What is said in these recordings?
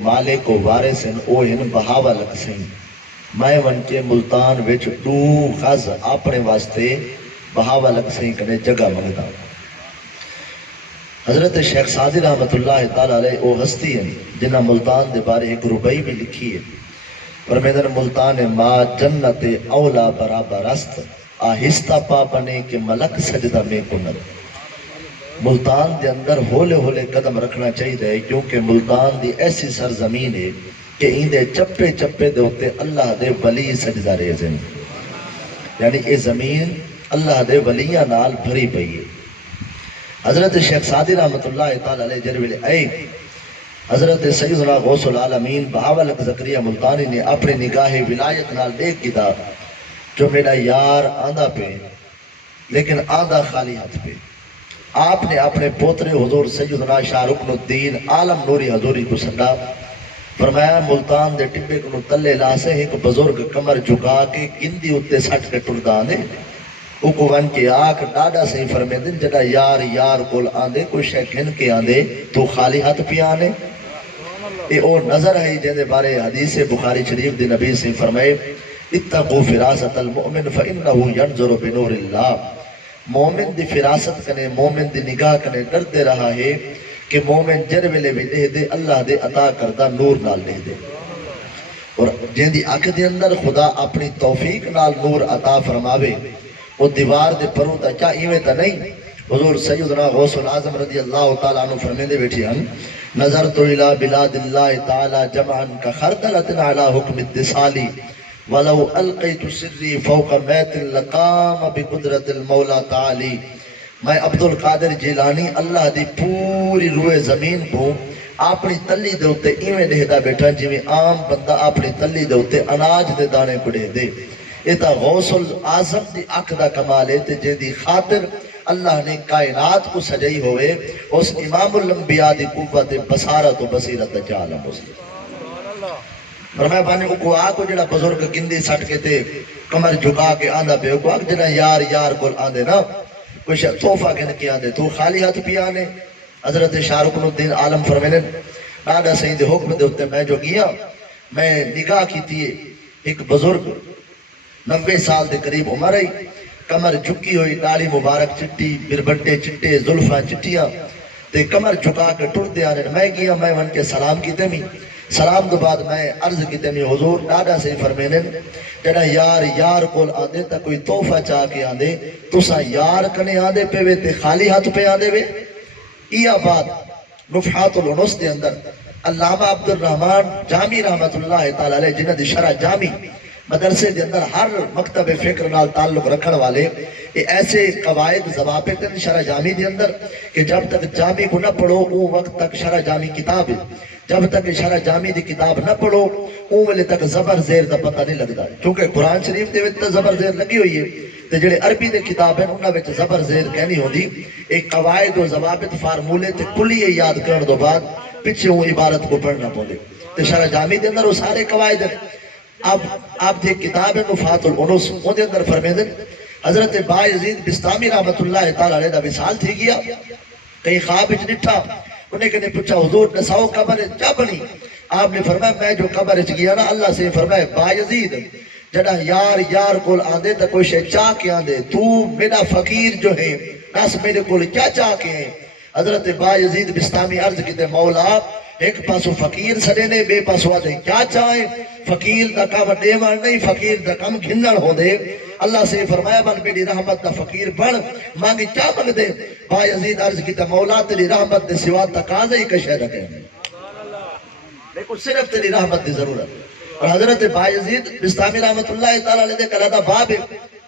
مالک و وارث او ہن بہاوا لگ سیں میں ون کے ملتان وچ 2 غز اپنے واسطے بہاوا لگ سیں کنے جگہ منگدا حضرت شیخ سعدی رحمت اللہ تعالی علیہ او ہستی ہیں جنہ ملتان دے بارے ایک ربائی بھی لکھی ہے فرمیدن ملتان ما جنت اولا برابر است آہستہ پا بنے کہ ملک سجدہ میں کنر ملتان دے اندر ہولے ہولے قدم رکھنا چاہیے کیونکہ ملتان دی ایسی سرزمین ہے کہ ایندے چپے چپے دے ہوتے اللہ دے ولی سجدہ ریزیں یعنی یہ زمین اللہ دے ولیاں نال بھری پئی ہے حضرت شیخ سعدی رحمت اللہ تعالی علیہ جرویلے اے حضرت سیدنا غوث العالمین بہاولک زکریہ ملتانی نے اپنے نگاہ ولایت نال دیکھ کیتا جو میرا یار آندہ پہ لیکن آندہ خالی ہاتھ پہ آپ نے اپنے پوترے حضور سیدنا شاہ رکن الدین عالم نوری حضوری کو سکا فرمایا ملتان دے ٹپے کو تلے لاسے ایک بزرگ کمر جھکا کے گندی اتے سٹ کے ٹردان دے او کو ون کے آکھ ڈاڈا سے فرمے دن جڑا یار یار کول آندے کوئی شے گھن کے آندے تو خالی ہاتھ پہ آنے اے او نظر ہے جیندے بارے حدیث بخاری شریف دی نبی سے فرمائے اتقو فراست المؤمن فإنه ينظر بنور اللہ مومن دی فراست کنے مومن دی نگاہ کنے ڈرتے رہا ہے کہ مومن جر ویلے بھی دے دے اللہ دے عطا کردہ نور نال دے دے اور جن دی آنکھ دے اندر خدا اپنی توفیق نال نور عطا فرماوے وہ دیوار دے پروں تا کیا ایویں تا نہیں حضور سیدنا غوث العظم رضی اللہ تعالیٰ عنہ فرمیندے بیٹھی ہم نظرت الى بلاد اللہ تعالی جمعا کا خردلت علی حکم اتصالی ولو القیت سری فوق میت لقام بقدرت المولا تعالی میں عبدالقادر جیلانی اللہ دی پوری روئے زمین کو اپنی تلی دے ہوتے ایویں دہدا بیٹھا جی میں عام بندہ اپنی تلی دے ہوتے اناج دے دانے پڑے دے ایتا غوث العظم دی اکھ دا کمال ہے تے جے دی خاطر اللہ نے کائنات کو سجائی ہوئے اس امام الانبیاء دی قوت بصارت و بصیرت جعلم اس فرمایا بانے کو آکو جڑا بزرگ گندی سٹ کے تے کمر جھکا کے آندہ پہ کو آکو جڑا یار یار کول آندے نا کوئی توفہ کہنے کی آندے تو خالی ہاتھ پی آنے حضرت شاہ رکن الدین عالم فرمینے نادا سید حکم دے ہوتے میں جو گیا میں نگاہ کی تھی ایک بزرگ 90 سال دے قریب عمر ہے کمر جھکی ہوئی ڈاڑی مبارک چٹی بربٹے چٹے زلفاں چٹیاں تے کمر جھکا کے ٹرتے آنے میں گیا میں ون کے سلام کیتے میں سلام دو بعد میں عرض کیتے میں حضور ڈاڈا سے فرمینے جڑا یار یار کول آندے تا کوئی توفہ چاہ کے آندے تسا یار کنے آندے پہ وے تے خالی ہاتھ پہ آندے وے یہ بات نفحات الانس دے اندر علامہ عبد الرحمن جامی رحمت اللہ تعالی علیہ جنہ دی شرح جامی مدرسے دے اندر ہر مکتب فکر نال تعلق رکھن والے یہ ایسے قواعد ضوابط ہیں شرح جامی دے اندر کہ جب تک جامی کو نہ پڑھو وہ وقت تک شرح جامی کتاب ہے جب تک شرح جامی دی کتاب نہ پڑھو وہ ویلے تک زبر زیر دا پتہ نہیں لگتا کیونکہ قرآن شریف دے وچ زبر زیر لگی ہوئی ہے تے جڑے عربی دے کتاب ہیں انہاں وچ زبر زیر کہنی ہوندی ایک قواعد و ضوابط فارمولے تے کلیے یاد کرن دو بعد پیچھے وہ عبارت کو پڑھنا پوندے تے شرح جامی دے اندر وہ سارے قواعد ہیں اب آپ دے کتاب ہے نفحات الانس وہ دے اندر فرمیدن حضرت بایزید بستامی رحمت اللہ تعالی علیہ دا وصال تھی گیا کئی خواب وچ ڈٹھا انہیں کہنے پوچھا حضور نساؤ قبر کیا بنی آپ نے فرمایا میں جو قبر اچ گیا نا اللہ سے فرمایا بایزید جڑا یار یار کول آندے تا کوئی شے چاہ کے آندے تو میرا فقیر جو ہے ناس میرے کول کیا چاہ کے ہیں حضرت بایزید بستامی عرض کیتے مولا ایک پاسو فقیر سڑے نے بے پاسو آدھے کیا چاہیں فقیر دا کام دیوان نہیں فقیر دا کام گھنن ہو دے اللہ سے فرمایا بن میری رحمت دا فقیر بڑھ مانگی کیا مانگ دے بایزید عرض کی تا مولا تیری رحمت دے سوا تقاضے ہی کشے رکھے لیکن صرف تیری رحمت دی ضرورت اور حضرت بایزید بستامی رحمت اللہ تعالیٰ علیہ دے کلادہ باب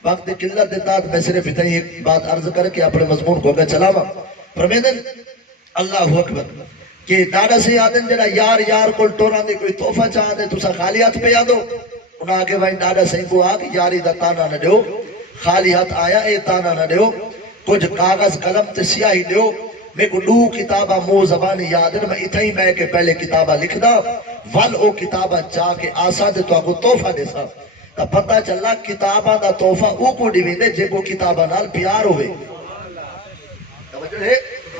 وقت قلت دیتا میں صرف اتنی ایک بات عرض کر کے اپنے مضمون کو گا چلاما فرمیدن اللہ اکبر کہ دادا سے آدن جڑا یار یار کو ٹوران دے کوئی توفہ چاہ دے تُسا خالی ہاتھ پہ آدو انہاں آگے بھائی دادا سے کو آگے یاری دا تانا نہ دیو خالی ہاتھ آیا اے تانا نہ دیو کچھ کاغذ قلم تے سیاہی دیو میں کو دو کتابہ مو زبانی یادن میں اتھائی میں کہ پہلے کتابہ لکھ دا ول او کتابہ چاہ کے آسا دے تو آگو توفہ دے سا تا پتہ چلا کتابہ دا توفہ او کو دیوے دے جے کو کتابہ نال پیار ہوئے توجہ ہے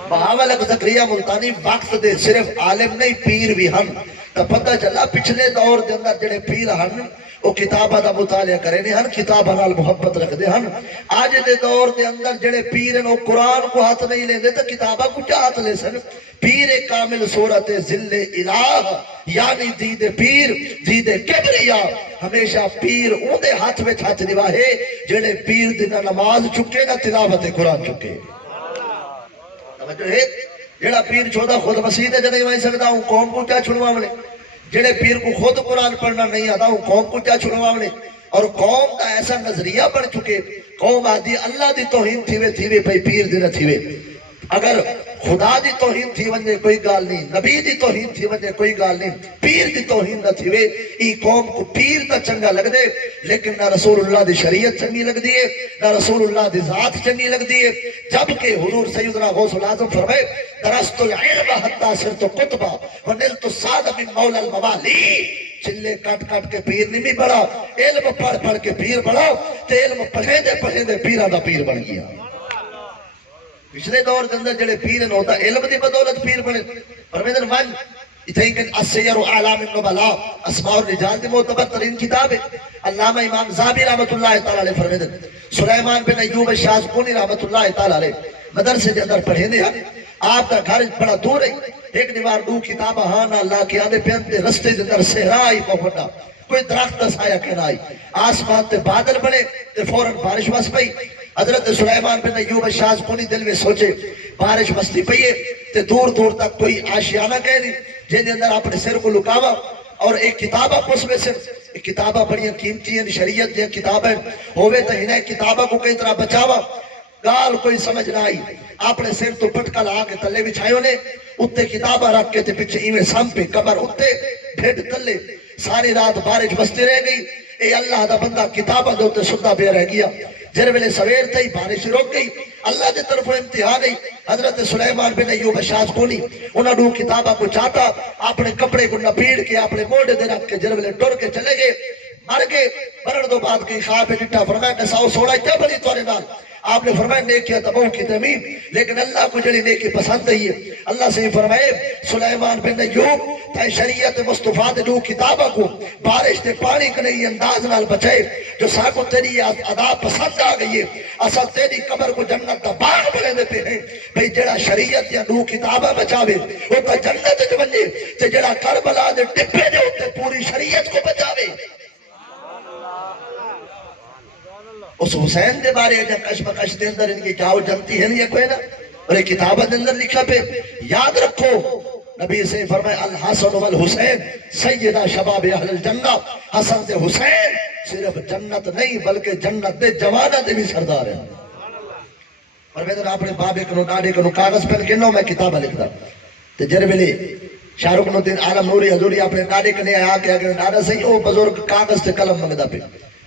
بہاولک زکریہ ملتانی وقت دے صرف عالم نہیں پیر بھی ہم تو پتہ چلا پچھلے دور دے اندر جڑے پیر ہن وہ کتاباں دا مطالعہ کرے نے ہن کتاباں نال محبت رکھدے ہن اج دے دور دے اندر جڑے پیر ہیں وہ قرآن کو ہاتھ نہیں لیندے تے کتاباں کو کیا ہاتھ لے سن پیر کامل صورت ذل الہ یعنی دید پیر دید کبریا ہمیشہ پیر اون دے ہاتھ وچ ہاتھ نواہے جڑے پیر دی نہ نماز چکے نہ تلاوت قرآن چکے توجہ ہے جڑا پیر چودہ خود مسیح تے نہیں وہیں سکتا ہوں قوم کو کیا چھڑواونے جڑے پیر کو خود قرآن پڑھنا نہیں آتا ہوں قوم کو کیا چھڑواونے اور قوم کا ایسا نظریہ بن چکے قوم آدھی اللہ دی توہین تھیوے پئی پیر دی نہ تھیوے اگر خدا دی توہین تھی ونجے کوئی گال نہیں نبی دی توہین تھی ونجے کوئی گال نہیں پیر دی توہین نہ تھیوے ای قوم کو پیر تا چنگا لگ دے لیکن نہ رسول اللہ دی شریعت چنگی لگ دیئے نہ رسول اللہ دی ذات چنگی لگ دیئے جبکہ حضور سیدنا غوث العظم فرمائے درست العلم حتی صرت قطبہ ونلت الساد من مولا الموالی چلے کٹ کٹ کے پیر نہیں بھی بڑھا علم پڑھ پڑھ کے پیر بڑھا تے علم پڑھیں دے پیرہ دا پیر بن گیا پچھلے دور کے اندر جڑے پیر ہیں ہوتا علم دی بدولت پیر بنے فرمیدن ون اتھائیکن السیر و اعلام النبلاء اسماء الرجال دی معتبر ترین کتاب ہے علامہ امام زابی رحمت اللہ تعالی علیہ فرمیدن سلیمان بن ایوب الشاذقونی رحمت اللہ تعالی علیہ مدرسے کے اندر پڑھے نے آپ کا گھر بڑا دور ہے ایک دیوار دو کتاب ہانا اللہ کے آنے پہنتے رستے کے اندر صحرائی پہنچا کوئی درخت سایہ کہنا آئی آسمان تے بادل بڑے تے فوراں بارش بس پئی حضرت سلیمان بن ایوب الشاذقونی دل میں سوچے بارش بستی پئی ہے تے دور دور تک کوئی آشیانہ کہہ نہیں جن اندر اپنے سر کو لکاوا اور ایک کتابہ اس میں سے ایک کتابہ بڑی قیمتی ہیں شریعت دی کتابیں ہوئے تو انہیں کتابہ کو کئی طرح بچاوا گال کوئی سمجھ نہ آئی اپنے سر تو پٹکا لا کے تلے بچھائیوں نے اتے کتابہ رکھ کے تے پیچھے ایویں سم پہ قبر اتے بھیڑ تلے ساری رات بارش بستی رہ گئی اے اللہ دا بندہ کتابہ دے اتے سدہ بے رہ گیا جر ویلے سویر تھی بارش روک گئی اللہ دے طرف امتحان گئی حضرت سلیمان بن ایوب الشاذقونی انہاں دو کتابہ کو چاہتا اپنے کپڑے کو نپیڑ کے اپنے موڑے دے رکھ کے جر ویلے ٹر کے چلے گئے مر گئے مرن دو بعد کی خواب ڈٹا فرمایا کہ ساؤ سوڑا کیا بنی تورے نال آپ نے فرمایا نیکیاں تباہ کی تمیم لیکن اللہ کو جڑی نیکی پسند ہے اللہ سے فرمائے سلیمان بن ایوب تے شریعت مصطفیٰ دے دو کتابہ کو بارش تے پانی کے نئی انداز نال بچائے جو ساکو تیری ادا پسند آ گئی ہے اصل تیری قبر کو جنت دا باغ بنے دیتے ہیں بھئی جڑا شریعت یا دو کتابہ بچاوے وہ تا جنت جو بنے تے جڑا کربلا دے ٹپے دے ہوتے پوری شریعت کو بچاوے اس حسین دے بارے جب کشمکش دے اندر ان کی کیا جنتی ہے نہیں کوئی نا اور ایک کتابت دے اندر لکھا پہ یاد رکھو نبی سے فرمائے الحسن والحسین سیدہ شباب اہل الجنہ حسن دے حسین صرف جنت نہیں بلکہ جنت دے جوانہ دے بھی سردار ہیں اور میں نے اپنے بابے کنو ڈاڑے کنو کاغذ پہن کے نو میں کتابہ لکھتا تو جر ملے شاہرخ الدین عالم نوری حضوری اپنے ڈاڑے کنے آیا کہ اگر ڈاڑا صحیح او بزرگ کاغذ تے قلم منگدہ پہ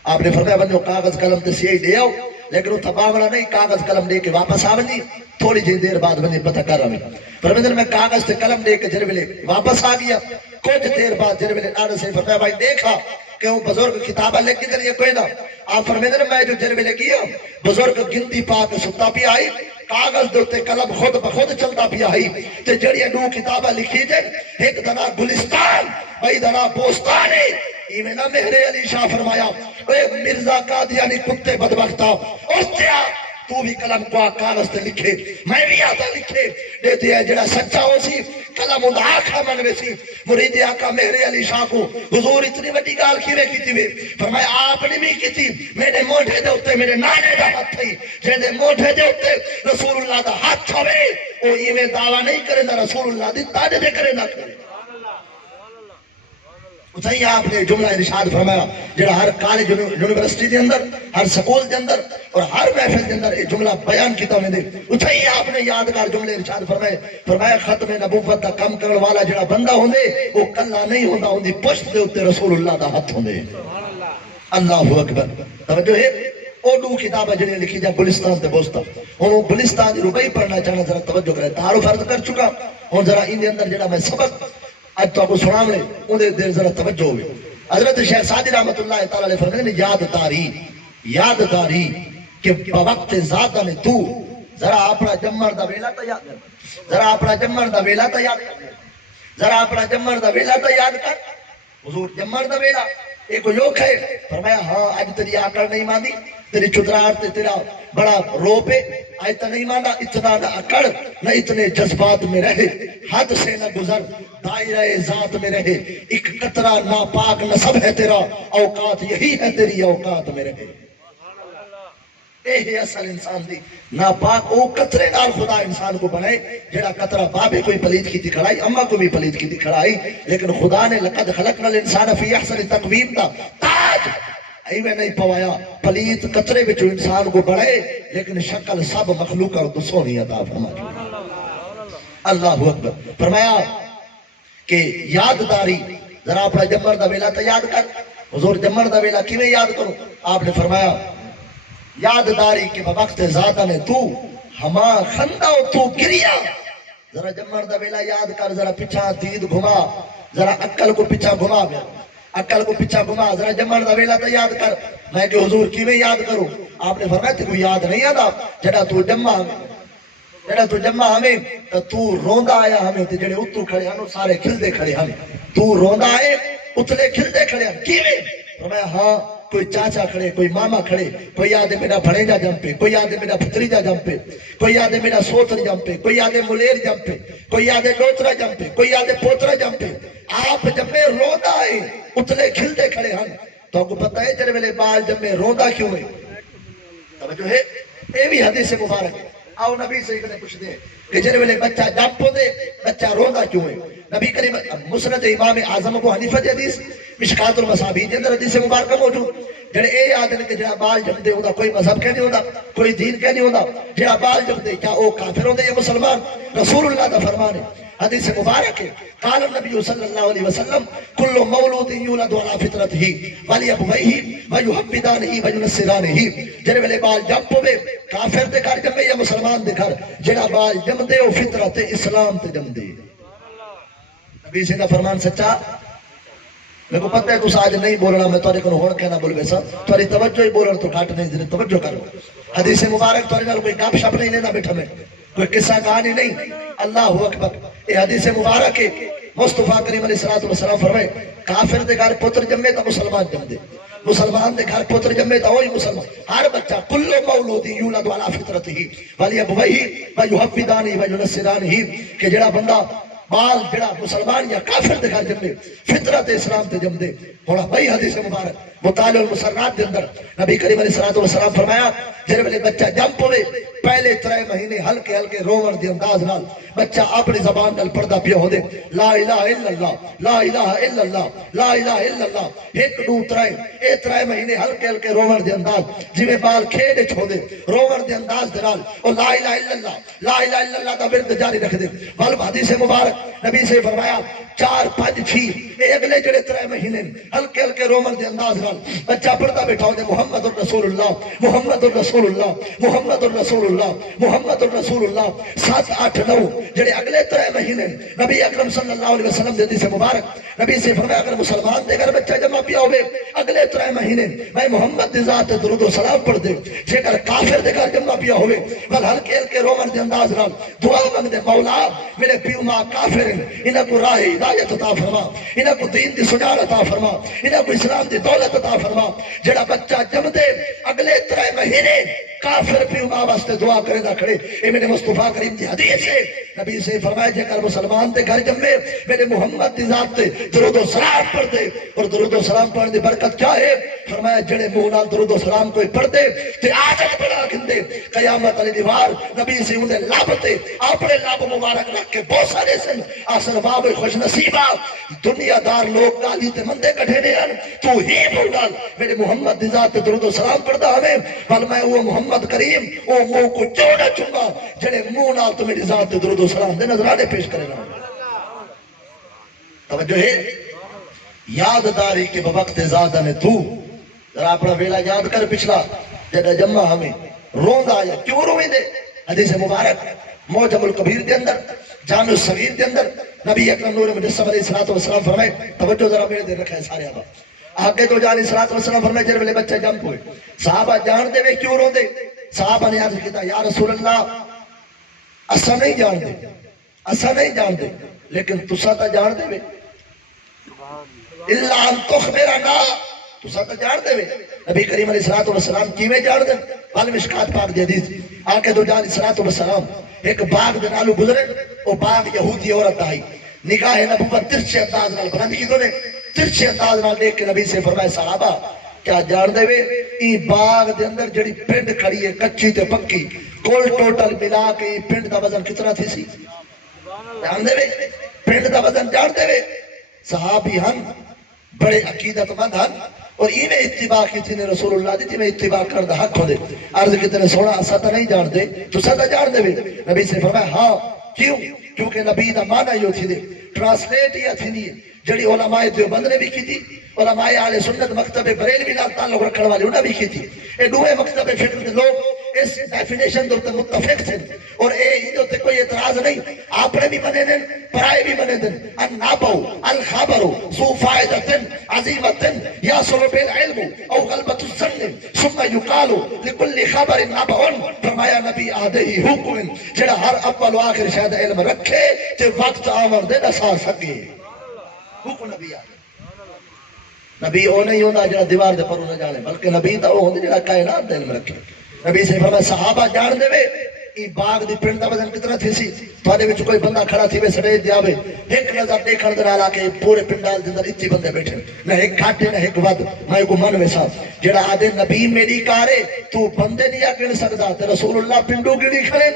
آپ نے فرمایا بندو کاغذ قلم تے سیاہی دے آؤ لیکن وہ تباوڑا نہیں کاغذ قلم دے کے واپس آونی تھوڑی جی دیر بعد بندی پتہ کر رہا ہوں فرمایا میں کاغذ تے قلم دے کے جرولے واپس آ گیا کچھ دیر بعد جرولے آنے سے فرمایا بھائی دیکھا کہ وہ بزرگ کتابہ لکھ کے دلیے کوئی نہ آپ فرمایا میں جو جرولے کیا بزرگ گنتی پا کے ستا پی آئی کاغذ دوتے قلم خود بخود چلتا پی آئی تے جڑیاں دو کتابہ لکھی جائے ایک دنا گلستان بھائی دنا بوستانی ایمینہ مہر علی شاہ فرمایا اے مرزا قادیانی کتے بدبختہ اٹھیا تو بھی قلم کو کاغذ تے لکھے میں بھی آتا لکھے دیتے ہیں جڑا سچا ہو سی قلم اندھا آکھا منوے سی مرید آقا مہر علی شاہ کو حضور اتنی وڈی گال کیوے کی تھی فرمایا آپ نے بھی کی تھی میرے موڑھے دے ہوتے میرے نانے دا ہاتھ تھی جہدے موڑھے دے ہوتے رسول اللہ دا ہاتھ چھوے وہ ایویں دعویٰ نہیں کرے نہ رسول اللہ دی تاجے دے کرے نہ کرے اتھائی آپ نے جملہ ارشاد فرمایا جڑا ہر کالج یونیورسٹی دے اندر ہر سکول دے اندر اور ہر محفل دے اندر یہ جملہ بیان کیتا میں دے اتھائی آپ نے یادگار جملے ارشاد فرمایا ختم نبوت دا کم کرن والا جڑا بندہ ہوندے وہ کلا نہیں ہوندا ہوندی پشت دے اوتے رسول اللہ دا ہاتھ ہوندے اللہ اکبر توجہ ہے او دو کتابیں جڑی لکھی جا گلستان تے بوستا ہن گلستان دی ربائی پڑھنا چاہنا ذرا توجہ کرے تعارف عرض کر چکا ہن ذرا ان دے اندر جڑا میں سبق آج تو آپ کو سنام لے انہیں دیر ذرا توجہ ہوئے حضرت شیخ سعدی رحمت اللہ تعالیٰ علیہ فرمائے یاد داری کہ بوقت ذاتہ نے تو ذرا اپنا جمر دا ویلا تا یاد ذرا اپنا جمر دا ویلا تا یاد ذرا اپنا جمن دا ویلا تو یاد کر، حضور جمن دا ویلا ایک یوک ہے، فرمایا ہاں اج تیری آکڑ نہیں ماندی، تیری چتراہٹ تے تیرا بڑا روپ ہے، آج تو نہیں ماندا، اتنا نہ اکڑ نہ اتنے جذبات میں رہے، حد سے نہ گزر دائرہ ذات میں رہے، ایک قطرہ ناپاک نصب ہے تیرا، اوقات یہی ہے تیری اوقات میں رہے۔ اے ہے اصل انسان دی ناپاک او قطرے نال خدا انسان کو بنائے، جڑا قطرہ بابے کوئی پلید کی دکھڑائی، اماں کو بھی پلید کی دکھڑائی، لیکن خدا نے لقد خلقنا الانسان فی احسن تقویم دا تاج ایویں نہیں پوایا، پلید قطرے وچوں انسان کو بڑھے لیکن شکل سب مخلوق اور سونی عطا فرمائی۔ اللہ اکبر۔ فرمایا کہ یادداری، ذرا اپنا جمر دا ویلا تو یاد کر، حضور جمر دا ویلا کیویں یاد کرو؟ آپ نے فرمایا یادداری کے وقت زیادہ نے تو ہما خندہ تو گریا، ذرا جمر دا ویلا یاد کر، ذرا پیچھا دید گھما، ذرا عقل کو پیچھا گھما، عقل کو پیچھا گھما، ذرا جمر دا ویلا تو یاد کر۔ میں کہ حضور کیویں یاد کروں؟ آپ نے فرمایا تے کوئی یاد نہیں آتا، جڑا تو جمع ہمیں تو روندا آیا ہمیں تے جڑے اتو کھڑے ہن سارے کھلدے کھڑے ہن، تو روندا آئے اتلے کھلدے کھڑے ہن، کیویں؟ فرمایا ہاں کوئی چاچا کھڑے، کوئی ماما کھڑے، کوئی آدھے میرا بھڑیجا جمپے، کوئی آدھے میرا بھتریجا جمپے، کوئی آدھے میرا سوتر جمپے، کوئی آدھے ملیر جمپے، کوئی آدھے ڈوترا جمپے، کوئی آدھے پوترا جمپے، آپ جمے روندا آئے اتلے کھلدے کھڑے ہن۔ تو آپ کو پتہ ہے جڑے ویلے بال جمے روندا کیوں ہے؟ توجہ ہے، اے بھی حدیث مبارک ہے۔ آؤ نبی سے کنے پوچھ دے کہ جڑے ویلے بچہ جمپ دے بچہ روندا کیوں ہے؟ نبی کریم مسند امام اعظم ابو حنیفہ دی حدیث مشکات المصابیح دے اندر حدیث مبارکہ موجود، جڑے اے آدھے کہ جڑا بال جم دے ہوندا کوئی مذہب کہ نہیں ہوندا، کوئی دین کہ نہیں ہوندا، جڑا بال جم دے کیا او کافر ہوندے یا مسلمان؟ رسول اللہ دا فرمان ہے، حدیث مبارک ہے، قال النبی صلی اللہ علیہ وسلم کل مولود یولد علی فطرتہ ولیابویہ ویحودانہ وینصرانہ، جڑے ویلے بال جم پوے کافر دے گھر جمے یا مسلمان دے گھر، جڑا بال جم دے او فطرت اسلام تے جم دے۔ نبی سے کا فرمان سچا؟ میرے کو پتہ ہے تو آج نہیں بولنا، میں تھوڑے کو ہون کہنا بول بیسا، تھوڑی توجہ ہی بولنا تو کھاٹ نہیں دینے، توجہ کرو۔ حدیث مبارک تھوڑے نال کوئی گپ شپ نہیں لینا بیٹھا میں، کوئی قصہ کہانی نہیں۔ اللہ اکبر۔ یہ حدیث مبارک ہے، مصطفیٰ کریم علیہ السلام فرمائے کافر دے گھر پتر جمے تو مسلمان جم دے، مسلمان دے گھر پتر جمے تو وہی مسلمان۔ ہر بچہ کل مولود یولد علی فطرتہ ولیابویہ ویحودانہ وینصرانہ، کہ جڑا بندہ بال جڑا مسلمان یا کافر دے گھر جمے فطرت اسلام تے جم دے۔ ہونا بھائی حدیث مبارک مطالع المسرات دے اندر نبی کریم علیہ السلام فرمایا جڑے ویلے بچہ جم پوے پہلے 3 مہینے ہلکے ہلکے روون دے انداز نال بچہ اپنی زبان نال پڑھدا پیا ہو دے لا الہ الا اللہ لا الہ الا اللہ لا الہ الا اللہ، 1 2 3 اے 3 مہینے ہلکے ہلکے روون دے انداز جویں بال کھیڈ وچ ہو دے روون دے انداز دے نال او لا الہ الا اللہ لا الہ الا اللہ دا ورد جاری رکھ دے۔ بل حدیث مبارک نبی سے فرمایا 4 5 6 اے اگلے جڑے 3 مہینے ہلکے ہلکے رومن دے انداز نال بچہ پڑھتا بیٹھا ہوندے محمد الرسول اللہ محمد الرسول اللہ محمد الرسول اللہ محمد الرسول اللہ۔ 7 8 9 جڑے اگلے 3 مہینے نبی اکرم صلی اللہ علیہ وسلم دے حدیث مبارک نبی سے فرمایا اگر مسلمان دے گھر بچہ جمع پیا ہوئے اگلے 3 مہینے میں محمد دی ذات درود و سلام پڑھ دے، جے کر کافر دے گھر جمع پیا ہوئے بل ہلکے ہلکے رومن دے انداز نال دعا منگ دے مولا میرے پیو ماں کافر ہیں، انہاں کو راہ ہدایت عطا فرما، انہاں کو دین دی سجاڑ عطا فرما، انہاں کو اسلام دی دولت عطا فرما۔ جڑا بچہ جم دے اگلے 3 مہینے کافر پیو ماں واسطے دعا کرے نہ کھڑے، اے میرے مصطفیٰ کریم دی حدیث ہے۔ نبی سے فرمایا جے کر مسلمان دے گھر جمے میرے محمد دی ذات تے درود و سلام پڑھ دے، اور درود و سلام پڑھنے دی برکت کیا ہے؟ فرمایا جڑے منہ نال درود و سلام کوئی پڑھ دے تے عادت بنا گندے قیامت علی دیوار نبی سے اندے لب تے اپنے لب مبارک رکھ کے بوسا دے سن آسن باب خوش نصیبہ دنیا دار لوگ گالی تے مندے کٹھے نے ہیں تو ہی بولدال میرے محمد دی ذات تے درود و سلام پڑھدا ہمیں، بل میں وہ محمد کریم وہ منہ کو چوڑا چنگا جڑے منہ نال تو میری ذات تے درود و سلام دے نظرانے پیش کرے گا۔ توجہ ہے، یادداری کے بوقت زیادہ نے تو ذرا اپنا ویلا یاد کر پچھلا جڑا جمع ہمیں روندا آیا کیوں روئیں دے؟ حدیث مبارک معجم الکبیر دے اندر جامع الصغیر دے اندر نبی اکرم نور مجسم علیہ السلام فرمائے، توجہ ذرا میرے دے رکھا ہے سارے آبا آگے تو جان علیہ السلام فرمائے جڑے ویلے بچہ جم ہوئے صحابہ جان دے وے کیوں رو دے؟ صحابہ نے عرض کیتا یا رسول اللہ اسا نہیں جان دے، اسا نہیں جان دے، لیکن تسا تا جان دے وے الا ان تخبرنا، تسا تا جان دے وے نبی کریم علیہ الصلوۃ والسلام کیویں جان دے؟ بل مشکات پاک دی حدیث آکے دو جان علیہ الصلوۃ والسلام ایک باغ دے نالو گزرے، او باغ یہودی عورت آئی، نگاہ نبوت ترچھے انداز نال بلند کی تو نے، ترچھے انداز نال دیکھ کے نبی سے فرمائے صحابہ کیا جان دے وے ای باغ دے اندر جڑی پنڈ کھڑی ہے کچی تے پکی کول ٹوٹل ملا کے پنڈ دا وزن کتنا تھی سی؟ جان دے وے پنڈ دا وزن جان دے وے؟ صحابی ہن بڑے عقیدت مند ہن اور انہیں اتباع کی تھی نے رسول اللہ دی میں اتباع کرد حق ہو دے، عرض کتنے سونا اسا تا نہیں جان دے تو سا جان دے وے؟ نبی سے فرمایا ہاں کیوں؟ کیونکہ نبی دا معنی یوں تھی دے ٹرانسلیٹ یا تھی نہیں جڑی علماء دیوبند نے بھی کی تھی، علماء اہل سنت مکتب بریلوی نال تعلق رکھنے والے انہاں بھی کی تھی، اے دوے مکتب فکر دے لوگ اس ڈیفینیشن دے متفق تھے اور اے تے کوئی اعتراض نہیں، اپنے بھی منے دن پرائے بھی منے دن النابو الخبر ذو فائدۃ عظیمۃ یحصل بالعلم او غلبۃ الظن ثم يقال لكل خبر نبأ، فرمایا نبی آدھے ہی حکم جڑا ہر اول و آخر شاید علم رکھے تے وقت آمر دے دسا سکے، حکم نبی آدھے نبی او نہیں ہوتا جڑا دیوار دے پروں نہ جانے، بلکہ نبی تا وہ ہوندے جڑا کائنات دے علم رکھے۔ نبی سے فرمایا صحابہ جان دے وے ای باغ دی پنڈ دا وزن کتنا تھی سی؟ تھوڑے وچ کوئی بندہ کھڑا تھی وے سڑے دے آوے ایک نظر دیکھن دے نال کے پورے پنڈال دے اندر اتنی بندے بیٹھے نہ ایک گھاٹے نہ ایک ود، میں کو من ویسا جڑا آدھے نبی میری کارے تو بندے نہیں گن سکدا تے رسول اللہ پنڈو گنی کھڑے،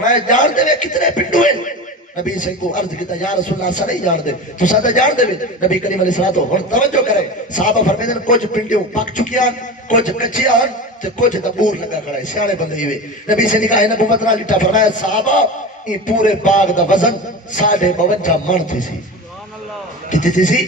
میں جان دے وے کتنے پنڈو ہیں؟ نبی سے کو عرض کیتا یا رسول اللہ صلی جان دے تو ساتھ جان دے نبی کریم علیہ الصلوۃ والسلام توجہ کرے صحابہ فرماتے ہیں کچھ پنڈیوں پک چکیاں کچھ کچیاں تے کچھ دبور لگا کھڑا ہے، سیانے بندے ہوئے نبی سے نکاح نبوت نال لٹا فرمایا صحابہ یہ پورے باغ دا وزن 52 من تھی سی، کتنی تھی سی؟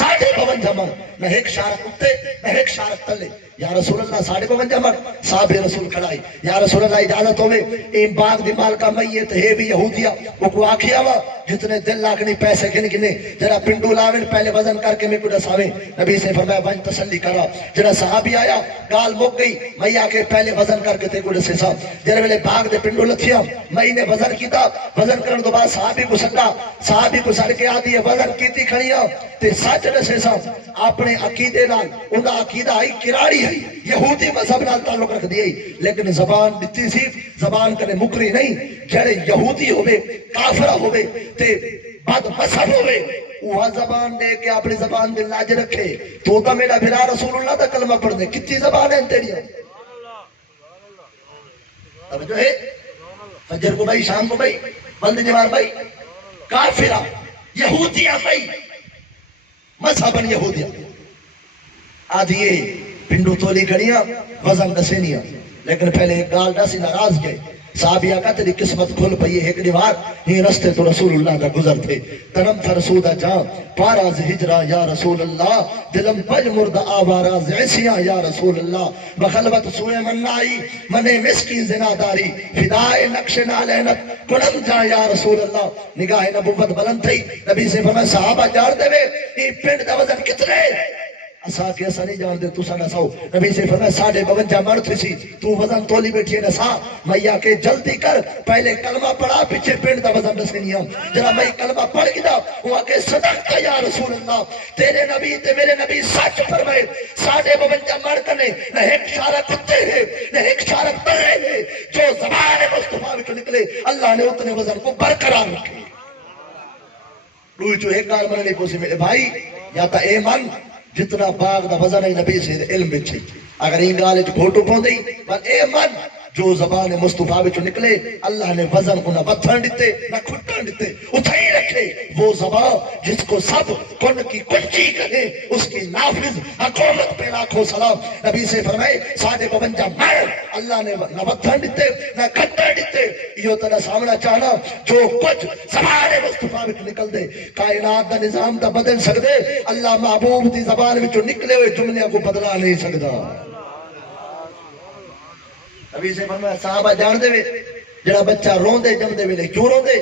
52 من، نہ ایک شارک اتے نہ ایک شارک تلے، یا رسول اللہ 52 من، صحابہ رسول کھڑائی یا رسول اللہ اجازت ہوئے این باغ دی مالکہ میت ہے بھی یہودیہ وہ کو آکھیا وا جتنے دل لاکھنی پیسے گن گنے جرا پنڈو لاویں پہلے وزن کر کے میں کو دساویں، نبی سے فرمایا ون تسلی کرا، جرا صحابی آیا گال مک گئی میں آ کے پہلے وزن کر کے تے کو دسے سا، جرا ویلے باغ دے پنڈو لتھیا میں نے وزن کیتا، وزن کرن تو بعد صحابی کو سکا، صحابی کو سڑ کے آدھی ہے وزن کیتی کھڑیاں تے سچ دسے سا اپنے عقیدے نال انہاں عقیدہ آئی کراڑی ہے یہودی مذہب نال تعلق رکھ دی لیکن زبان دتی سی، زبان کنے مکری نہیں، جڑے یہودی ہوئے کافر ہوئے تے بد مذہب ہوئے وہ زبان دے کے اپنی زبان دے لاج رکھے تو تا میرا بھرا رسول اللہ دا کلمہ پڑھ دے، کتنی زبان ہے تیری؟ توجہ ہے؟ فجر کو بھائی شام کو بھائی بند جوار بھائی کافرہ یہودیہ بھائی مذہبن یہودیہ آدھیے پنڈو تولی کھڑیاں وزن دسینیاں، لیکن پہلے ایک گال ڈاسی ناراض گئے صحابیہ کا تیری قسمت کھل پئی ایک دیوار ہی رستے تو رسول اللہ دا گزر تھے تنم فرسودہ جان پاراز ہجرہ یا رسول اللہ دلم پج مرد آواراز عیسیاں یا رسول اللہ بخلوت سوئے منائی منے مسکین زناداری فدائے نقش نالینت کنم جا یا رسول اللہ، نگاہ نبوت بلند تھی نبی سے فرمایا صحابہ جان دے وے یہ پنڈ دا وزن کتنے اسا کے اسا نہیں جان دے تو سا نساؤ، نبی سے فرمایا 52 من تھی سی تو وزن تولی بیٹھی ہے نسا میں آکے جلدی کر پہلے کلمہ پڑھا پیچھے پنڈ دا وزن دسنیاں، جرا میں کلمہ پڑھ گیا وہ آکے صدقہ یا رسول اللہ تیرے نبی تے میرے نبی سچ فرمائے 52 من کنے نہ ایک شارک کتے ہے نہ ایک شارک ترے ہے جو زبان مصطفیٰ وچ نکلے اللہ نے اتنے وزن کو برقرار رکھے۔ روئی جو ایک گال مننے کو سی میرے بھائی یا تا اے من جتنا باغ دا وزن ہے نبی سے علم بچے اگر این گالے تو گھوٹو پہن دی پر اے من جو زبان مصطفیٰ بچو نکلے اللہ نے وزن کو نہ پتھر دیتے نہ کھٹن دیتے اتھائی رکھے، وہ زبان جس کو سب کن کی کنچی کہے اس کی نافذ حکومت پہ لاکھوں سلام، نبی سے فرمائے 52 من اللہ نے نہ پتھر دیتے نہ کھٹن دیتے، یہ تنہ سامنا چاہنا جو کچھ زبان مصطفیٰ بچو نکل دے کائنات دا نظام دا بدل سکدے، اللہ محبوب دی زبان بچو نکلے ہوئے جملے کو بدلا نہیں سکدا۔ نبی سے فرمایا صحابہ جان دے وے جڑا بچہ رون دے جم دے وے کیوں رون دے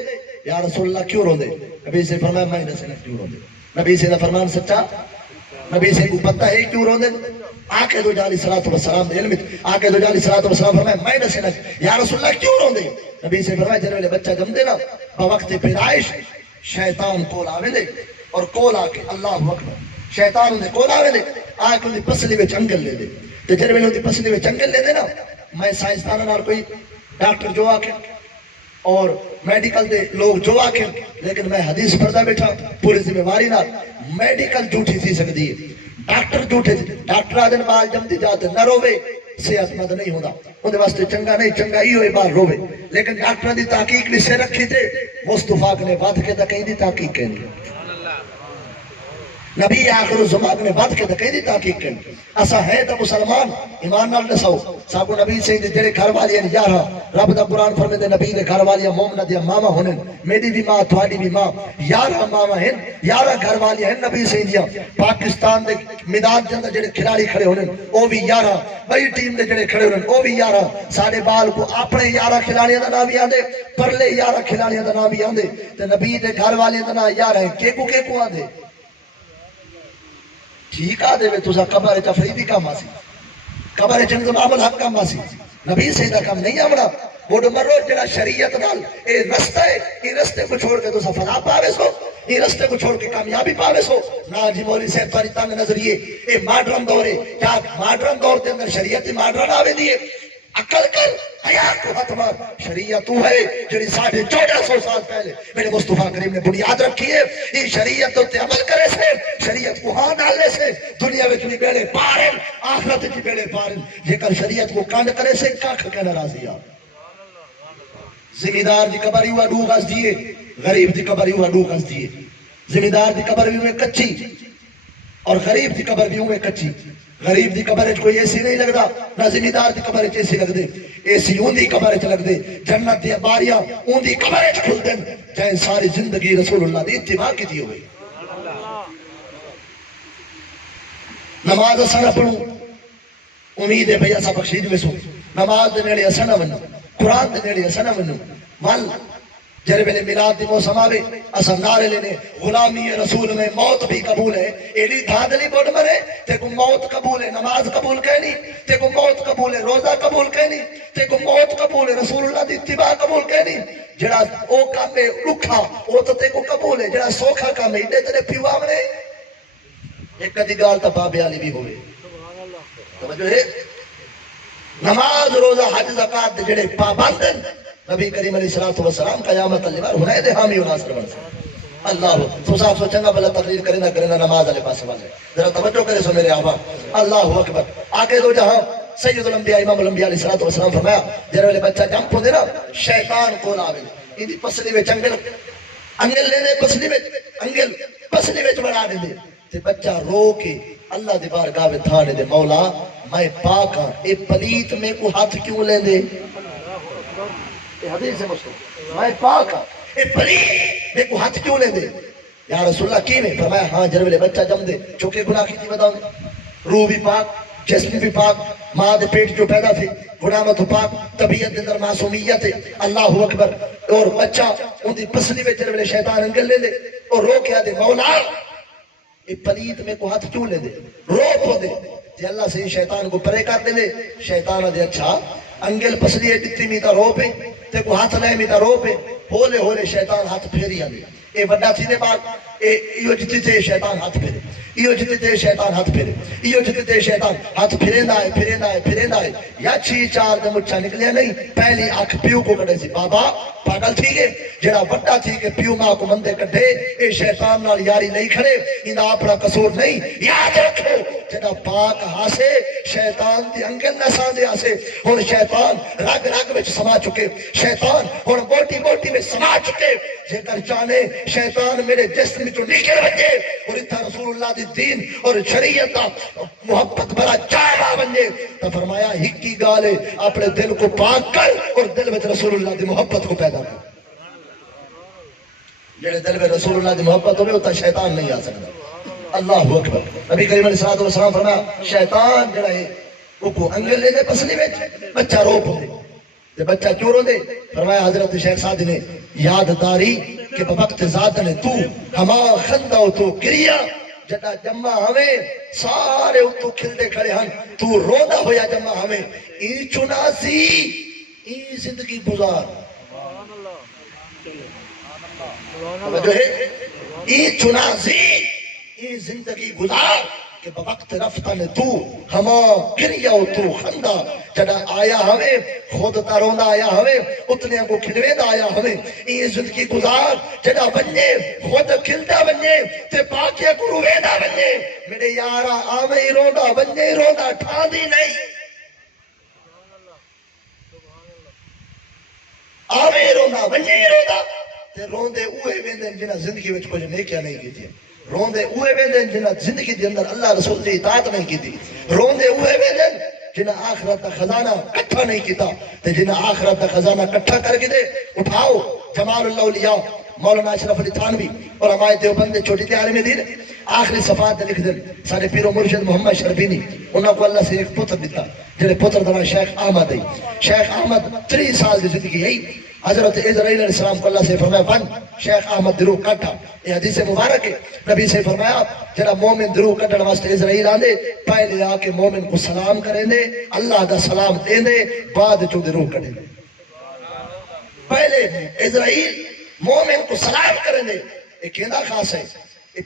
یا رسول اللہ کیوں رون دے؟ نبی سے فرمایا میں دسنا کیوں رون دے، نبی سے فرمان سچا، نبی سے کو پتہ ہے کیوں رون دے؟ آکے دو جالی صلاۃ والسلام دے علم آکے دو جالی صلاۃ والسلام فرمایا میں دسنا یا رسول اللہ کیوں رون دے؟ نبی سے فرمایا جڑے بچہ جم دے نا بوقت پیدائش شیطان کول آوے دے اور کول آ کے اللہ اکبر شیطان انہیں کول آوے دے آ کے انہیں پسلی میں چنگل لے دے تو جب میں انہیں پسلی میں چنگل لے دے نا میں سائنسدانوں اور کوئی ڈاکٹر جو آ کے اور میڈیکل دے لوگ جو آ کے لیکن میں حدیث پڑھدا بیٹھا پوری ذمہ واری نال میڈیکل جھوٹی تھی سکتی ہے ڈاکٹر جھوٹے ڈاکٹر آدن بال جمدی جاتے نہ روے صحت مند نہیں ہوتا اندر واسطے چنگا نہیں چنگا ہی ہوئے بال روے لیکن ڈاکٹر دی تحقیق نے سے رکھی تھے مصطفیٰ نے بات کے تکہیں دی تحقیق کرنی نبی آخر الزمان نے بات کے تکہیں دی تحقیق کرنی اسا ہے تا مسلمان ایمان نال نساؤ ساکو نبی سے جڑے گھر والی ہیں یارہ رب دا قرآن فرمے دے نبی دے گھر والی مومنہ دیا ماما ہونے میری بھی ماں تھوڑی بھی ماں یارہ ماما ہیں یارہ گھر والی ہیں نبی سے دیا پاکستان دے میدان جندہ جڑے کھلاڑی کھڑے ہونے او بھی یارہ بھائی ٹیم دے جڑے کھڑے ہونے او بھی یارہ سارے بال کو اپنے یارہ کھلاڑیاں دا نام بھی آندے پرلے یارہ کھلاڑیاں دا نام بھی آندے تے نبی دے گھر والی دا نام یارہ ہیں کیکو آندے ٹھیک آدھے میں تُسا قبر تفریدی کام آسی قبر چنزم عمل حق کام آسی نبی سیدہ کام نہیں آمنا بوڑھ مرو جڑا شریعت نال اے رستہ ہے یہ رستے کو چھوڑ کے تُسا فلاح پاوے سو یہ رستے کو چھوڑ کے کامیابی پاوے سو نا جی مولی صاحب تاری تانگ نظریے اے ماڈرن دور ہے کیا ماڈرن دور تے اندر شریعت ماڈرن آوے دیئے عقل کر حیات کو حت مار شریعت تو ہے جڑی 1450 سال پہلے میرے مصطفیٰ کریم نے بنیاد رکھی ہے یہ شریعت تو تے عمل کرے سے شریعت کو ہاں ڈالنے سے دنیا میں بھی بیڑے پارن آخرت کی بیڑے پارن یہ کل شریعت کو کانڈ کرے سے کاکھ کہنا راضی آپ زمیندار دی قبر ہوا ڈو گز دیئے غریب دی قبر ہوا ڈو گز دیئے زمیندار دی قبر بھی ہوئے کچی اور غریب دی قبر بھی ہوئے کچی غریب دی قبر کوئی ایسی نہیں لگ دا نہ زمیندار دی قبر ایسی لگ دے ایسی اون دی قبر لگ دے جنت دی باریاں اون دی قبر کھل دیں جائیں ساری زندگی رسول اللہ دی اتباع کی دی ہوئی نماز اسانا پڑھوں امید ہے بھئی اسا بخشید میں سو نماز دے نیڑے اسانا منو قرآن دے نیڑے اسانا منو ول جرے میں میلاد دی موسم آوے اسا نعرے لینے غلامی رسول میں موت بھی قبول ہے ایلی دھاندلی بڑھ مرے تے کو موت قبول ہے نماز قبول کہنی تے کو موت قبول ہے روزہ قبول کہنی تے کو موت قبول ہے رسول اللہ دی اتباع قبول کہنی جڑا او کام ہے رکھا او تو تے کو قبول ہے جڑا سوکھا کام ہے ایڈے تیرے پیو آمنے ایک کدی گال تا بابے علی بھی ہوئے توجہ ہے نماز روزہ حج زکاة دے جڑے پابندن نبی کریم علیہ السلام قیامت اللہ ہنے دے حامی و ناصر بن سے اللہ تو صاحب سوچنگا بلا تقریر کرنا کرنا نماز علیہ پاس والے ذرا توجہ کرے سو میرے آبا اللہ اکبر آگے دو جہاں سید الانبیاء امام الانبیاء علیہ السلام فرمایا جنہوں نے بچہ جمپ ہو دے نا شیطان کو لاوے ان دی پسلی میں چنگل انگل لے دے پسلی میں انگل پسلی میں بڑھا دے دے تے بچہ رو کے اللہ دی بارگاہ میں تھانے دے مولا میں پاک ہاں اے پلیت میں کو ہاتھ کیوں لے دے حدیث ہے مسلم میں پاک ہاں اے پلیت میں کو ہاتھ کیوں لے دے یا رسول اللہ کی میں فرمایا ہاں جنہوں نے بچہ جم دے چونکہ گناہ کی تھی بتاؤں روح بھی پاک جسم بھی پاک ماں دے پیٹ جو پیدا تھے گناہ تو پاک طبیعت دے اندر معصومیت ہے اللہ اکبر اور بچہ ان دی پسلی میں جنہوں نے شیطان انگل لے دے اور رو کیا دے مولا اے پلیت میں کو ہاتھ کیوں لے دے رو پو دے تے اللہ سے شیطان کو پرے کر دے شیطان دے اچھا انگل پسلی ہے جتی میتا رو پہ تے کو ہاتھ لائے میتا رو پہ ہولے ہولے شیطان ہاتھ پھیری آنے اے وڈا تھی دے بعد ایو جتی تے شیطان ہاتھ پھیرے ایو جتی تے شیطان ہاتھ پھیرے ایو جتی تے شیطان ہاتھ پھیرے ہے یا چھی چار دے مچھا نکلیا نہیں پہلی آنکھ پیو کو کڑے سی بابا پاگل تھی گے جڑا وڈا تھی کہ پیو ماں کو مندے کڑھے اے شیطان نال یاری نہیں کھڑے انہا اپنا قصور نہیں یاد رکھو جڑا پاک ہاسے شیطان دی انگل نہ ساندے آسے اور شیطان رگ رگ وچ سما چکے شیطان اور بوٹی بوٹی میں سما چکے جے کر چاہنے شیطان میرے جسم تو نکل بجے اور اتھا رسول اللہ دی دین اور شریعت محبت بڑا چاہا بنجے تو فرمایا ہکی گالے اپنے دل کو پاک کر اور دل میں رسول اللہ دی محبت کو پیدا کر جڑے دل میں رسول اللہ دی محبت ہوئے اتھا شیطان نہیں آ سکتا اللہ اکبر نبی کریم علیہ السلام فرمایا شیطان جڑا ہے وہ کو انگل لے دے پسلی میں بچہ رو پڑے تے بچہ کیوں رو دے فرمایا حضرت شیخ سعدی نے یاد داری کہ بوقت ذات نے تو ہما خندہ تو گریا جڑا جمع ہمیں سارے اتو کھلتے کھڑے ہن تو رودا ہویا جمع ہمیں ای چناسی ای زندگی گزار توجہ ہے ای چنازی ای زندگی گزار کہ بوقت رفتن تو ہما گریا تو خندہ جڑا آیا ہوئے خود تروندا آیا ہوئے اتنے کو کھلویندہ آیا ہوئے ای زندگی گزار جڑا بننے خود کھلدا بننے تے باقیہ کو رویندہ بننے میرے یارا آوے ہی روندا بننے روندا ٹھاندی نہیں آوے روندا بننے روندا تے روندے اوے ویندن جنہاں زندگی وچ کچھ نیکیاں نہیں کیتیاں روندے اوے ویندن جنہاں زندگی دے اندر اللہ رسول دی اطاعت نہیں کیتی روندے اوے ویندن جنہاں آخرت دا خزانہ کٹھا نہیں کیتا تے جنہاں آخرت دا خزانہ کٹھا کر کے دے اٹھاؤ جمال اللہ اولیاء مولانا اشرف علی تھانوی علماء دیوبند چھوٹی تیاری میں دین آخری صفحات لکھ دن سارے پیر و مرشد محمد شربینی انہوں کو اللہ سے ایک پتر دیتا جنہیں پتر دنا شیخ احمد ہے شیخ احمد 3 سال کی زندگی ہے حضرت اسرائیل علیہ السلام کو اللہ سے فرمایا بن شیخ احمد درو کٹھا یہ حدیث مبارک ہے نبی سے فرمایا جنہا مومن درو کٹھا واسطے اسرائیل آندے پہلے آ کے مومن کو سلام کریں دے اللہ دا سلام دیں دے بعد جو درو کریں دے پہلے اسرائیل مومن کو سلام کریں دے ایک کہندہ خاص ہے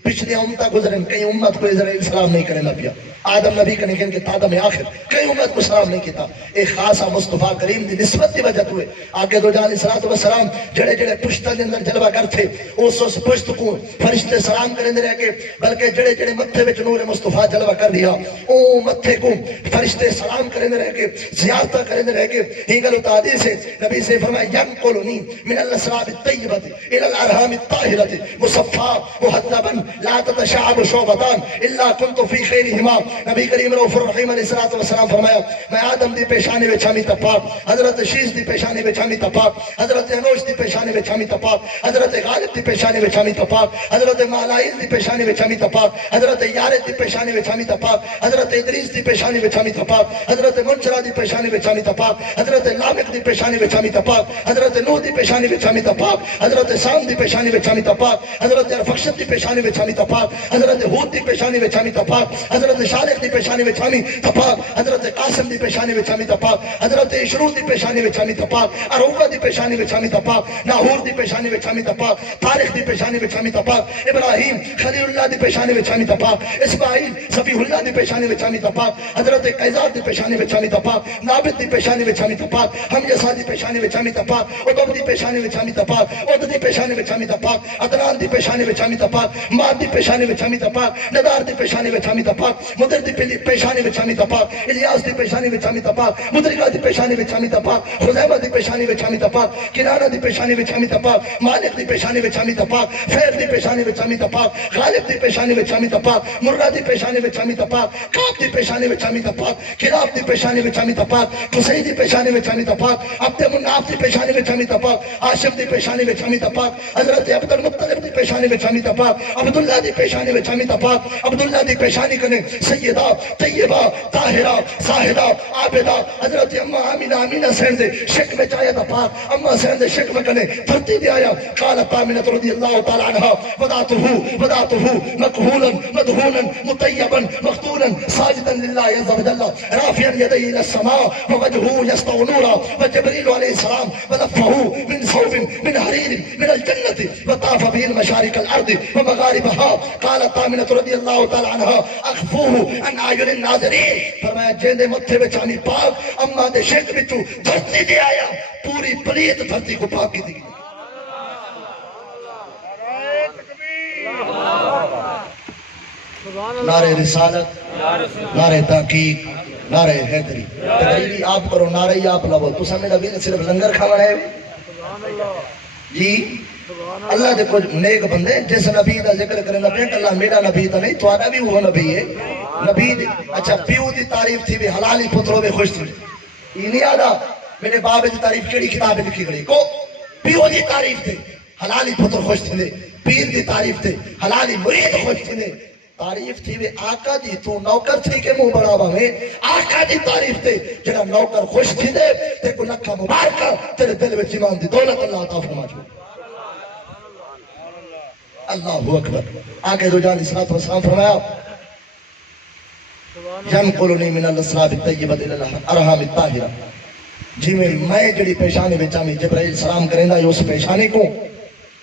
پچھلی امتہ گزرن کئی امت کو اسرائیل سلام نہیں کرنا پیا آدم نبی کا نکن کے آدم آخر کئی امت کو سلام نہیں کیتا ایک خاصا مصطفیٰ کریم دی نسبت دی وجہ ہوئے آگے دو جان صلی اللہ علیہ وسلم جڑے جڑے پشتہ دے اندر جلوہ کرتے اس پشت کو فرشتے سلام کریں دے رہ کے بلکہ جڑے جڑے متھے وچ نور مصطفیٰ جلوہ کر دیا او متھے کو فرشتے سلام کریں دے رہ کے زیارتہ کریں دے رہ کے ہی گلو حدیث ہے نبی سے فرمایا ینقلنی من الاسراب الطیبت الى الارحام الطاہرت مصفا محذبا لا تتشعب شعبتان الا كنت في خيرهما نبی کریم رؤوف الرحیم علیہ الصلوۃ والسلام فرمایا میں آدم دی پیشانی وچ ہمی تپاک حضرت شیش دی پیشانی وچ ہمی تپاک حضرت انوش دی پیشانی وچ ہمی تپاک حضرت غالب دی پیشانی وچ ہمی تپاک حضرت مالائل دی پیشانی وچ ہمی تپاک حضرت یارد دی پیشانی وچ ہمی تپاک حضرت ادریس دی پیشانی وچ ہمی تپاک حضرت منشرہ دی پیشانی وچ ہمی تپاک حضرت لامق دی پیشانی وچ ہمی تپاک حضرت نوح دی پیشانی وچ ہمی تپاک حضرت سام دی پیشانی وچ ہمی تپاک حضرت ارفخشد دی پیشانی وچ ہمی تپاک حضرت ہود دی پیشانی وچ ہمی تپاک حضرت شالق دی پیشانی وچ ہمی تپاک حضرت قاسم دی پیشانی وچ ہمی تپاک حضرت اشرون دی پیشانی وچ ہمی تپاک اروبہ دی پیشانی وچ ہمی تپاک ناہور دی پیشانی وچ ہمی تپاک طارق دی پیشانی وچ ہمی تپاک ابراہیم خلیل اللہ دی پیشانی وچ ہمی تپاک اسماعیل صفی اللہ دی پیشانی وچ ہمی تپاک حضرت قیزار دی پیشانی وچ ہمی تپاک نابد دی پیشانی وچ ہمی تپاک حمیسہ دی پیشانی وچ ہمی تپاک ادب دی پیشانی وچ ہمی تپاک عد دی پیشانی وچ ہمی تپاک عدنان دی پیشانی وچ ہمی تپاک ماد دی پیشانی وچ ہمی تپاک ندار دی پیشانی وچ ہمی تپاک مدر دی پیشانی وچ ہمی تپاک الیاس دی پیشانی وچ ہمی تپاک مدرکہ دی پیشانی وچ ہمی تپاک خزیمہ دی پیشانی وچ ہمی تپاک کنانہ دی پیشانی وچ ہمی تپاک مالک دی پیشانی وچ ہمی تپاک فیر دی پیشانی وچ ہمی تپاک غالب دی پیشانی وچ ہمی تپاک مرہ دی پیشانی وچ ہمی تپاک کاف دی پیشانی وچ ہمی تپاک کلاب دی پیشانی وچ ہمی تپاک قصی دی پیشانی وچ ہمی تپاک عبد مناف دی پیشانی وچ ہمی تپاک عاشق دی پیشانی وچ ہمی تپاک حضرت عبد المطلب دی پیشانی وچ ہمی تپاک عبداللہ دی پیشانی وچ ہمی تپاک عبداللہ دی پیشانی کنے سیدہ طیبہ طاہرہ زاہدہ عابدہ حضرت اماں آمینہ آمینہ سین دے شک میں چاہیا تپاک اماں سین دے شک میں کنے دھرتی دے آیا قالت آمینہ رضی اللہ تعالی عنہ وضعتہو مکہولا مدہونا مطیبا مختونا ساجدا للہ عز و جل رافعا یدیہ الى السماء ووجہو یسطع نورا وجبریل علیہ السلام ولفہو من صوب من حریر من الجنة وطاف به المشارق الارض ومغاربها قالت آمینہ رضی اللہ تعالی عنہ اخفوه عن اعین الناظرین فرمایا جیندے متھے وچ ہمی پاک اماں دے شک وچوں دھرتی دے آیا پوری پلیت دھرتی کو پاک کی دی نعرہ رسالت نعرہ تحقیق نعرہ حیدری تقریبی آپ کرو نعرہ ہی آپ لبو تو سامنے نبی نے صرف لنگر کھانا ہے جی اللہ دے کچھ نیک بندے جس نبی دا ذکر کریں نبی کہ اللہ میرا نبی تا نہیں تو آنا بھی وہ نبی ہے نبی دے اچھا پیو دی تعریف تھی بھی حلالی پتروں میں خوش تھی یہ نہیں آدھا میرے باب دی تعریف کیڑی کتابیں لکھی گئی کو پیو دی تعریف تھی حلالی پتر خوش تھی پیر دی تعریف تھی حلالی مرید خوش تھی تعریف تھی وے آقا دی تو نوکر تھی کہ منہ بڑا میں آقا دی تعریف تھی جنہا نوکر خوش تھی دے تے کو لکھا مبارکہ تیرے دل میں ایمان دی دولت اللہ عطا فرما جو اللہ اکبر آگے دو جان صلی اللہ علیہ وسلم فرمایا ینقلنی من الاسراب الطیبۃ الی الارحام الطاہرہ جی میں جڑی پیشانی وچ آمی جبرائیل سلام کریندا ہے اس پیشانی کو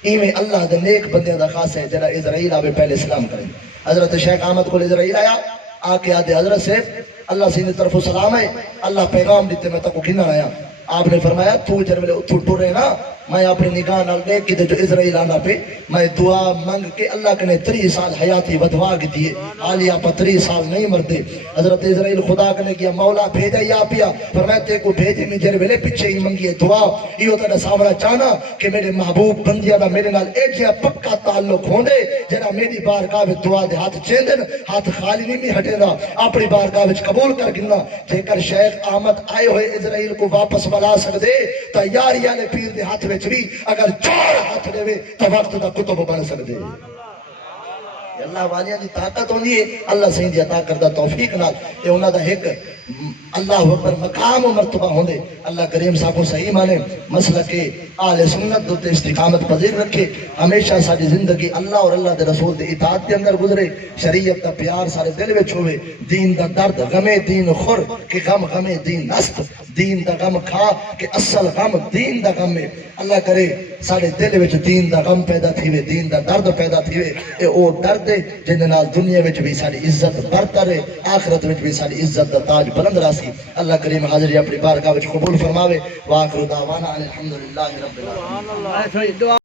ایویں اللہ دے نیک بندیاں دا خاص ہے جڑا اسرائیل آوے پہلے سلام کریں حضرت شیخ احمد کو اسرائیل آیا آ کے آدھے حضرت سے اللہ سے طرف سلام ہے اللہ پیغام دیتے میں تک گھنا آیا آپ نے فرمایا تو جر ویلے اتھو ٹرے نا میں اپنی نگاہ نال دیکھ کے جو اسرائیل آنا پہ میں دعا منگ کے اللہ کے نے 30 سال حیاتی ودوا کی دیے آلی آپ 30 سال نہیں مردے حضرت اسرائیل خدا کے نے کیا مولا بھیجا یا پیا فرمایا تے کو بھیجے میں جر ویلے پیچھے ہی منگی ہے دعا یہ ہوتا ہے سامنا چاہنا کہ میرے محبوب بندیا دا میرے نال ایک جہاں پکا تعلق ہوندے جنا میری بارگاہ میں دعا دے ہاتھ چیندن ہاتھ خالی نہیں بھی ہٹے دا اپنی بارگاہ میں قبول کر گنا جے کر شیخ احمد آئے ہوئے اسرائیل کو واپس بلا سکدے تو یاری والے پیر دے ہاتھ وچ بھی اگر 4 ہاتھ دے تو وقت دا کتب بن سکدے اللہ والیاں دی طاقت ہوندی ہے اللہ سہی دی عطا کردہ توفیق نال اے انہاں دا ایک اللہ اکبر مقام و مرتبہ ہوندے اللہ کریم صاحب کو صحیح مانے مسلک اہل سنت دوتے استقامت پذیر رکھے ہمیشہ ساری زندگی اللہ اور اللہ دے رسول دے اطاعت دے اندر گزرے شریعت دا پیار سارے دل وچ ہوے دین دا درد غم دین خور کہ غم غم دین نست دین دا غم کھا کہ اصل غم دین دا غم ہے اللہ کرے سارے دل وچ دین دا غم پیدا تھیوے دین دا درد پیدا تھیوے اے او درد ہے جن نال دنیا وچ بھی ساری عزت برتر ہے آخرت وچ بھی ساری عزت دا تاج بلند راسی اللہ کریم حاضری اپنی بارگاہ وچ قبول فرماوے واخر دعوانا الحمدللہ رب العالمین